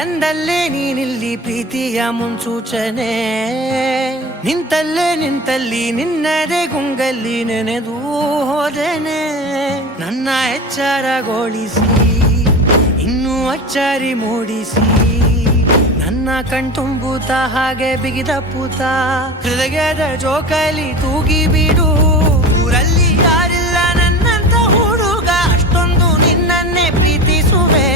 ತಂದಲ್ಲೇ ನೀನಿಲ್ಲಿ ಪ್ರೀತಿಯ ಮುನ್ಸೂಚನೆ, ನಿಂತಲ್ಲಿ ನಿನ್ನದೇ ಗುಂಗಲ್ಲಿ ನೆನೆದು ಹೋದೆನೆ. ನನ್ನ ಎಚ್ಚರಗೊಳಿಸಿ ಇನ್ನೂ ಅಚ್ಚರಿ ಮೂಡಿಸಿ, ನನ್ನ ಕಣ್ತುಂಬುತ್ತ ಹಾಗೆ ಬಿಗಿದ ಪೂತ ಹೃದಯದ ಜೋಕಾಲಿ ತೂಗಿ ಬಿಡು. ಊರಲ್ಲಿ ಯಾರಿಲ್ಲ ನನ್ನಂತ ಹುಡುಗ, ಅಷ್ಟೊಂದು ನಿನ್ನನ್ನೇ ಪ್ರೀತಿಸುವೆ.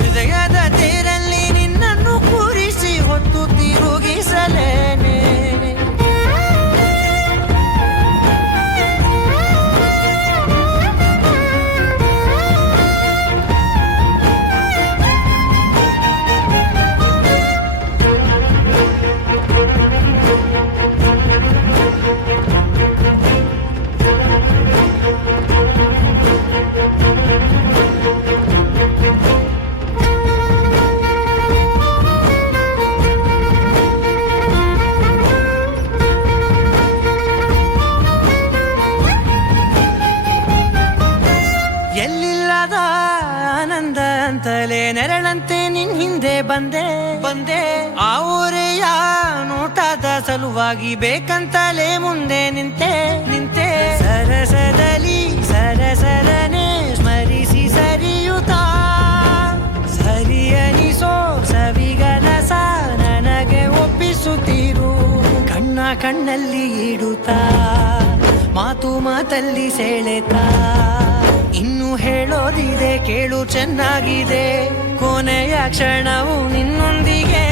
ಹೃದಯದ ತೇರಲ್ಲಿ ನಿನ್ನನ್ನು ಕೂರಿಸಿ ಹೊತ್ತು ತಿರುಗಿಸಲೇನೆ. ಎಲ್ಲಿಲ್ಲದ ಆನಂದ ಅಂತಲೇ ನೆರಳಂತೆ ನಿನ್ ಹಿಂದೆ ಬಂದೆ. ಆ ಊರೆಯ ನೋಟದ ಸಲುವಾಗಿ ಬೇಕಂತಲೇ ಮುಂದೆ ನಿಂತೆ. ಸರಸರನೆ ಸ್ಮರಿಸಿ ಸರಿಯುತ್ತಾ, ಸರಿಯನಿಸೋ ಸವಿಗನಸ ನನಗೆ ಒಪ್ಪಿಸುತ್ತೀರು. ಕಣ್ಣಲ್ಲಿ ಇಡುತ್ತಾ, ಮಾತಲ್ಲಿ ಸೆಳೆತಾ, ಇನ್ನು ಹೇಳೋದಿದೆ ಕೇಳು ಚೆನ್ನಾಗಿದೆ. ಕೊನೆಯ ಕ್ಷಣವು ನಿನ್ನೊಂದಿಗೆ.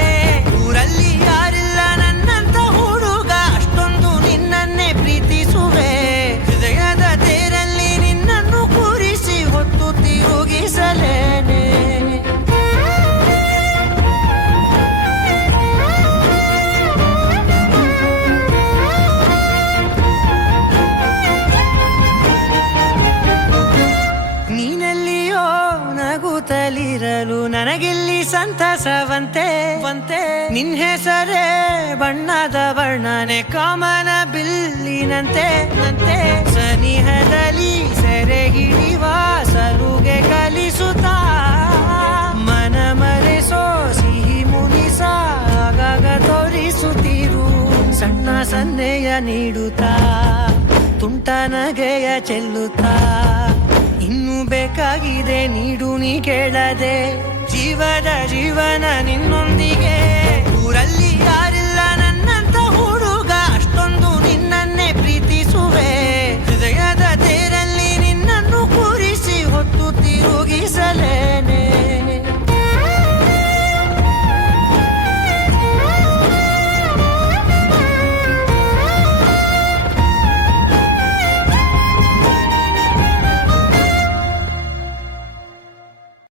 ಊರಲ್ಲಿ ಯಾರಿಲ್ಲ ನನ್ನಂತ ಹುಡುಗ, ಅಷ್ಟೊಂದು ನಿನ್ನನ್ನೇ ಪ್ರೀತಿಸುವೆ. ಹೃದಯದ ತೇರಲ್ಲಿ ನಿನ್ನನ್ನು ಕೂರಿಸಿ ಹೊತ್ತು ತಿರುಗಿಸಲೇನೆ. ನೀನೆಲ್ಲಿಯೋ ನಗುತ್ತಲಿರಲು ನನಗಿಲ್ಲಿ ಸಂತಸವಂತೆ. ನಿನ್ ಹೆಸರೇ ಬಣ್ಣದ ವರ್ಣನೆ ಕಾಮನ ಬಿಲ್ಲಿನಂತೆ. ಸನಿಹದಲ್ಲಿ ಸೆರೆ ಹಿಡಿಯುವ ಸಲುಗೆ ಕಲಿಸುತ್ತಾ, ಮನ ಮರೆಸೋ ಸಿಹಿ ಮುನಿಸ ಆಗಾಗ ತೋರಿಸುತ್ತೀರು. ಸಣ್ಣ ಸನ್ನೆಯ ನೀಡುತ್ತಾ, ತುಂಟ ನಗೆಯ ಚೆಲ್ಲುತ್ತಾ, ಇನ್ನು ಬೇಕಾಗಿದೆ ನೀಡು ನೀ ಕೇಳದೆ. ಜೀವನ ನಿನ್ನೊಂದಿಗೆ.